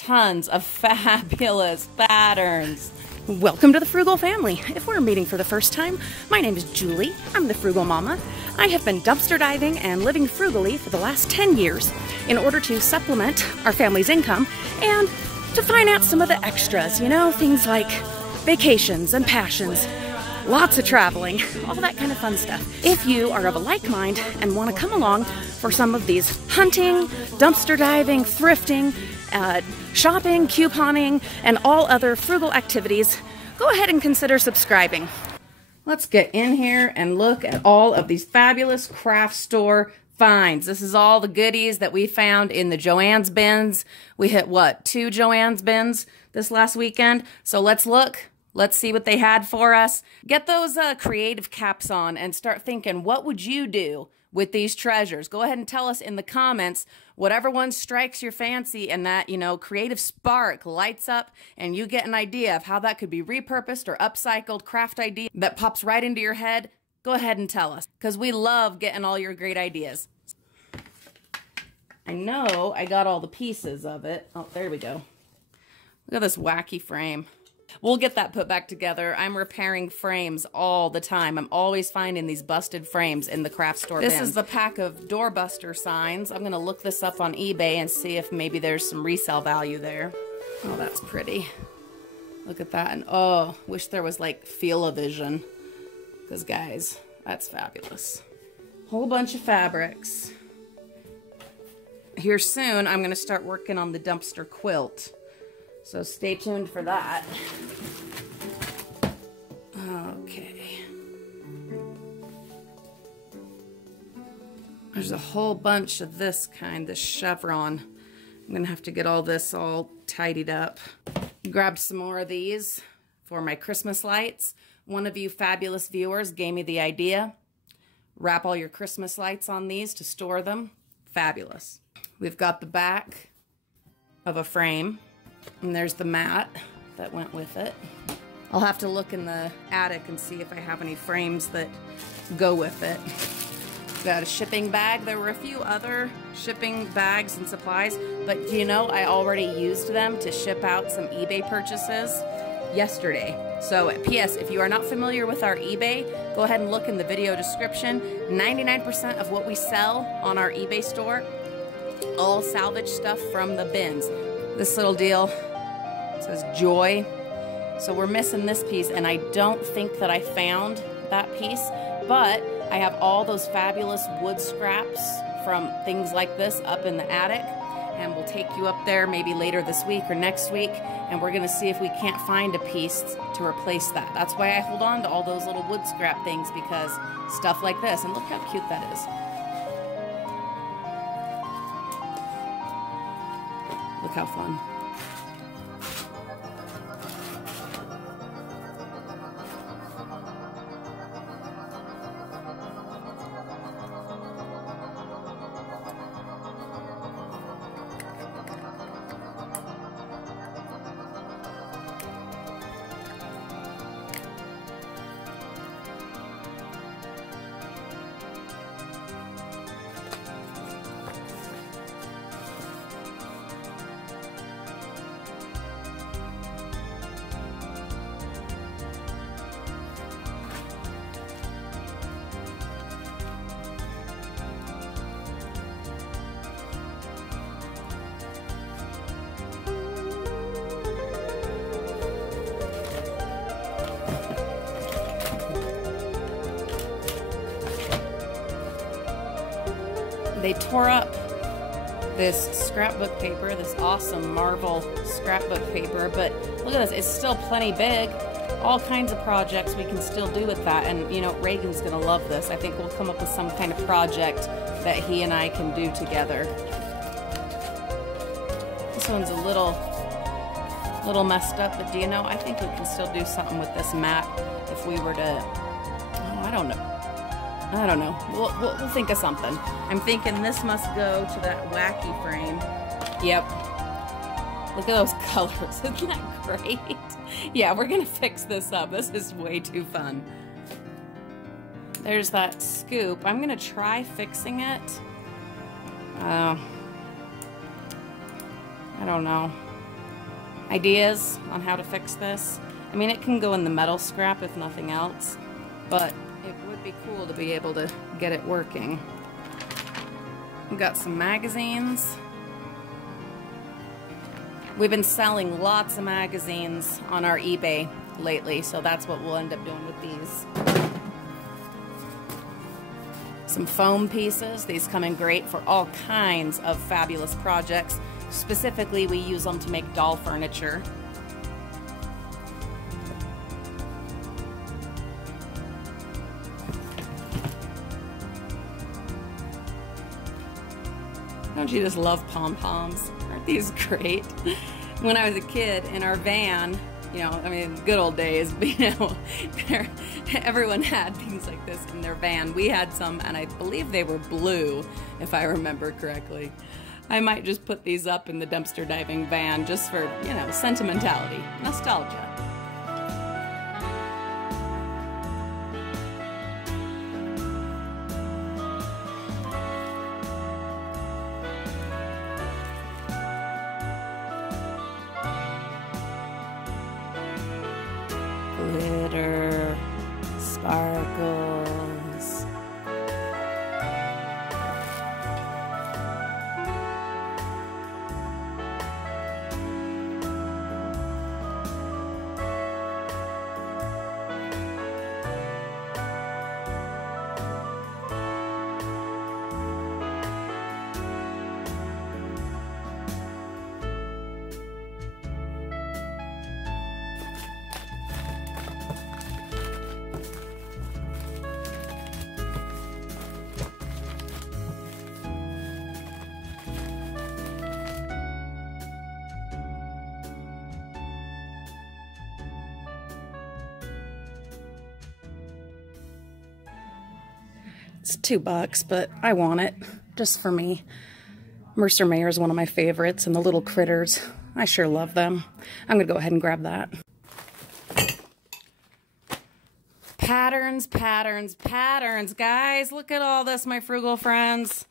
tons of fabulous patterns. Welcome to the Frugal Family. If we're meeting for the first time, my name is Julie. I'm the Frugal Mama. I have been dumpster diving and living frugally for the last 10 years in order to supplement our family's income and to finance some of the extras, you know, things like vacations and passions, lots of traveling, all that kind of fun stuff. If you are of a like mind and want to come along for some of these hunting, dumpster diving, thrifting, shopping, couponing, and all other frugal activities, go ahead and consider subscribing. Let's get in here and look at all of these fabulous craft store finds. This is all the goodies that we found in the Joanns bins. We hit, what, 2 Joanns bins this last weekend? So let's look. Let's see what they had for us. Get those creative caps on and start thinking, what would you do with these treasures? Go ahead and tell us in the comments whatever one strikes your fancy and that, you know, creative spark lights up and you get an idea of how that could be repurposed or upcycled, craft idea that pops right into your head. Go ahead and tell us, because we love getting all your great ideas. I know I got all the pieces of it. Oh, there we go. Look at this wacky frame. We'll get that put back together. I'm repairing frames all the time. I'm always finding these busted frames in the craft store bins. This is the pack of doorbuster signs. I'm going to look this up on eBay and see if maybe there's some resale value there. Oh, that's pretty. Look at that. And oh, wish there was like feel-o-vision. Because guys, that's fabulous. Whole bunch of fabrics. Here soon, I'm going to start working on the dumpster quilt. So stay tuned for that. Okay. There's a whole bunch of this kind, this chevron. I'm gonna have to get all this all tidied up. Grabbed some more of these for my Christmas lights. One of you fabulous viewers gave me the idea. Wrap all your Christmas lights on these to store them. Fabulous. We've got the back of a frame. And there's the mat that went with it. I'll have to look in the attic and see if I have any frames that go with it. Got a shipping bag. There were a few other shipping bags and supplies, but you know, I already used them to ship out some eBay purchases yesterday. So P.S. if you are not familiar with our eBay, go ahead and look in the video description. 99% of what we sell on our eBay store, all salvage stuff from the bins. This little deal says joy. So we're missing this piece, and I don't think that I found that piece, but I have all those fabulous wood scraps from things like this up in the attic, and we'll take you up there maybe later this week or next week, and we're gonna see if we can't find a piece to replace that. That's why I hold on to all those little wood scrap things, because stuff like this, and look how cute that is. Look how fun. They tore up this scrapbook paper, this awesome Marvel scrapbook paper, but look at this, it's still plenty big. All kinds of projects we can still do with that, and you know, Reagan's gonna love this. I think we'll come up with some kind of project that he and I can do together. This one's a little messed up, but do you know, I think we can still do something with this mat if we were to, oh, I don't know. We'll think of something. I'm thinking this must go to that wacky frame. Yep. Look at those colors. Isn't that great? Yeah, we're gonna fix this up. This is way too fun. There's that scoop. I'm gonna try fixing it. I don't know. ideas on how to fix this. I mean, it can go in the metal scrap if nothing else, but it would be cool to be able to get it working. We've got some magazines. We've been selling lots of magazines on our eBay lately, so that's what we'll end up doing with these. Some foam pieces. These come in great for all kinds of fabulous projects. Specifically, we use them to make doll furniture. Don't you just love pom-poms? Aren't these great? When I was a kid, in our van, you know, I mean, good old days, but, you know, everyone had things like this in their van. We had some, and I believe they were blue, if I remember correctly. I might just put these up in the dumpster diving van just for, you know, sentimentality, nostalgia. Glitter, sparkles. It's $2, but I want it just for me. Mercer Mayer is one of my favorites, and the little critters, I sure love them. I'm gonna go ahead and grab that. Patterns, patterns, patterns. Guys, look at all this, my frugal friends.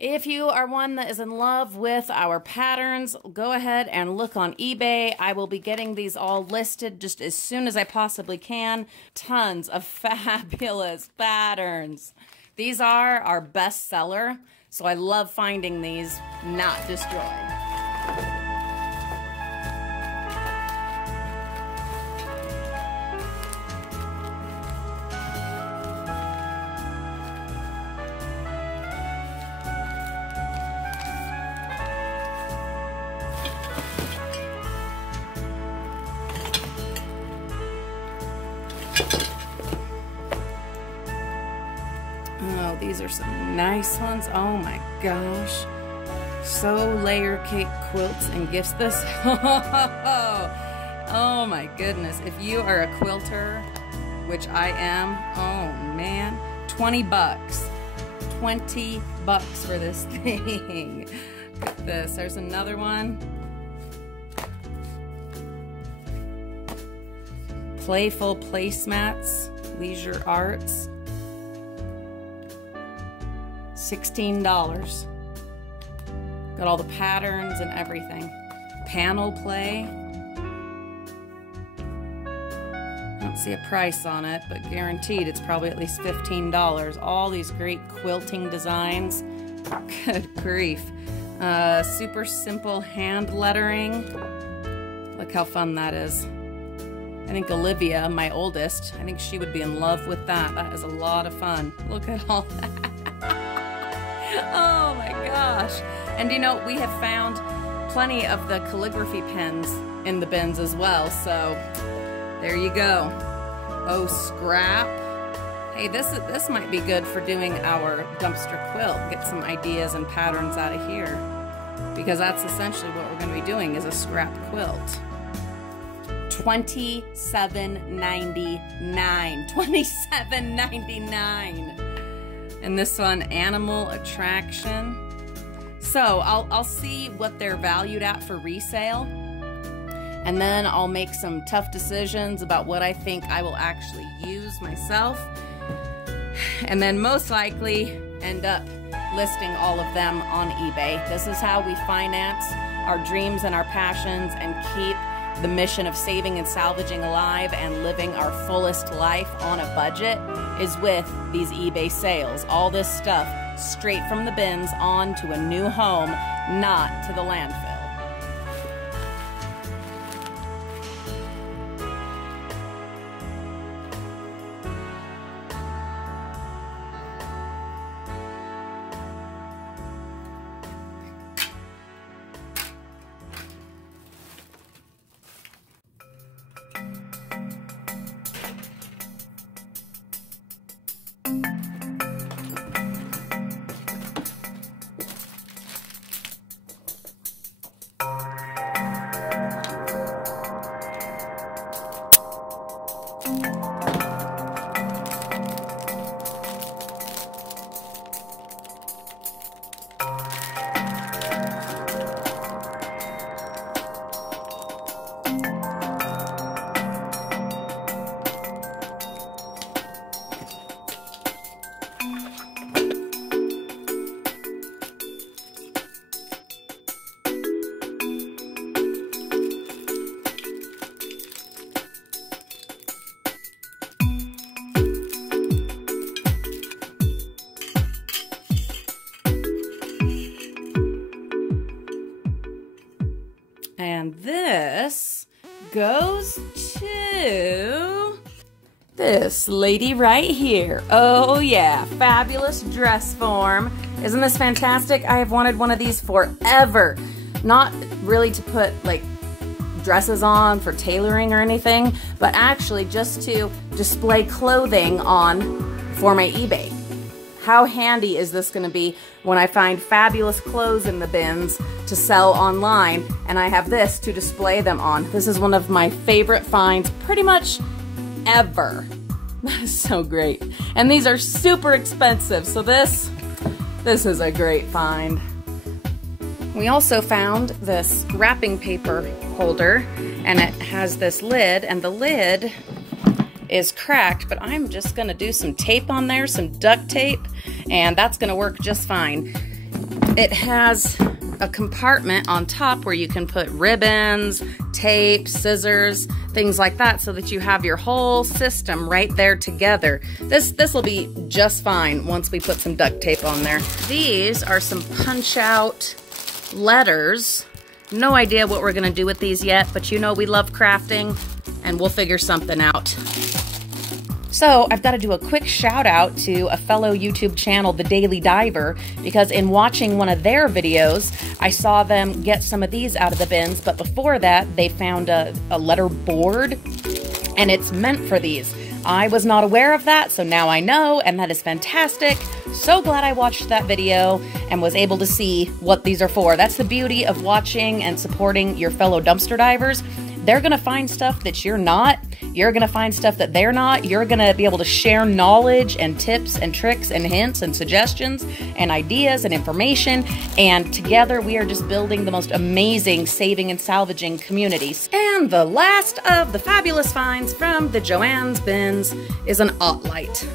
If you are one that is in love with our patterns, go ahead and look on eBay. I will be getting these all listed just as soon as I possibly can. Tons of fabulous patterns. These are our best seller, so I love finding these not destroyed. Oh, these are some nice ones. Oh my gosh. So layer cake quilts and gifts. This. Oh my goodness. If you are a quilter, which I am, oh man, $20. $20 for this thing. Look at this. There's another one. Playful placemats, leisure arts. $16. Got all the patterns and everything. Panel play. I don't see a price on it, but guaranteed it's probably at least $15. All these great quilting designs. Good grief. Super simple hand lettering. Look how fun that is. I think Olivia, my oldest, I think she would be in love with that. That is a lot of fun. Look at all that. Oh my gosh. And you know, we have found plenty of the calligraphy pens in the bins as well, so there you go. Oh, scrap. Hey, this might be good for doing our dumpster quilt. Get some ideas and patterns out of here, because that's essentially what we're going to be doing, is a scrap quilt. $27.99. $27.99. And this one, animal attraction. So I'll see what they're valued at for resale, and then I'll make some tough decisions about what I think I will actually use myself, and then most likely end up listing all of them on eBay. This is how we finance our dreams and our passions and keep the mission of saving and salvaging alive and living our fullest life on a budget is with these eBay sales. All this stuff straight from the bins on to a new home, not to the landfill. And this goes to this lady right here. Oh yeah, fabulous dress form. Isn't this fantastic? I have wanted one of these forever. Not really to put like dresses on for tailoring or anything, but actually just to display clothing on for my eBay. How handy is this going to be when I find fabulous clothes in the bins to sell online and I have this to display them on? This is one of my favorite finds pretty much ever. That is so great. And these are super expensive, so this is a great find. We also found this wrapping paper holder, and it has this lid, and the lid is cracked, but I'm just gonna do some tape on there, some duct tape, and that's gonna work just fine. It has a compartment on top where you can put ribbons, tape, scissors, things like that, so that you have your whole system right there together. This will be just fine once we put some duct tape on there. These are some punch out letters. No idea what we're gonna do with these yet, but you know we love crafting and we'll figure something out. So I've got to do a quick shout out to a fellow YouTube channel, The Daily Diver, because in watching one of their videos, I saw them get some of these out of the bins, but before that, they found a letter board, and it's meant for these. I was not aware of that, so now I know, and that is fantastic. So glad I watched that video and was able to see what these are for. That's the beauty of watching and supporting your fellow dumpster divers. They're gonna find stuff that you're not. You're gonna find stuff that they're not. You're gonna be able to share knowledge and tips and tricks and hints and suggestions and ideas and information. And together we are just building the most amazing saving and salvaging communities. And the last of the fabulous finds from the Joanns bins is an light.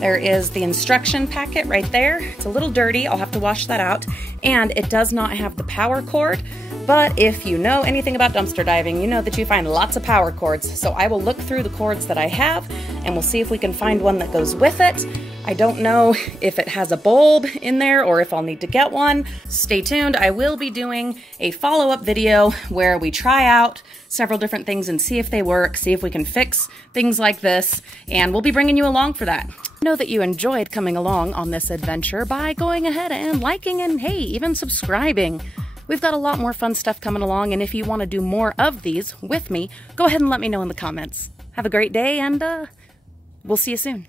There is the instruction packet right there. It's a little dirty, I'll have to wash that out. And it does not have the power cord, but if you know anything about dumpster diving, you know that you find lots of power cords. So I will look through the cords that I have and we'll see if we can find one that goes with it. I don't know if it has a bulb in there or if I'll need to get one. Stay tuned. I will be doing a follow-up video where we try out several different things and see if they work, see if we can fix things like this, and we'll be bringing you along for that. Know that you enjoyed coming along on this adventure by going ahead and liking and, hey, even subscribing. We've got a lot more fun stuff coming along, and if you want to do more of these with me, go ahead and let me know in the comments. Have a great day, and we'll see you soon.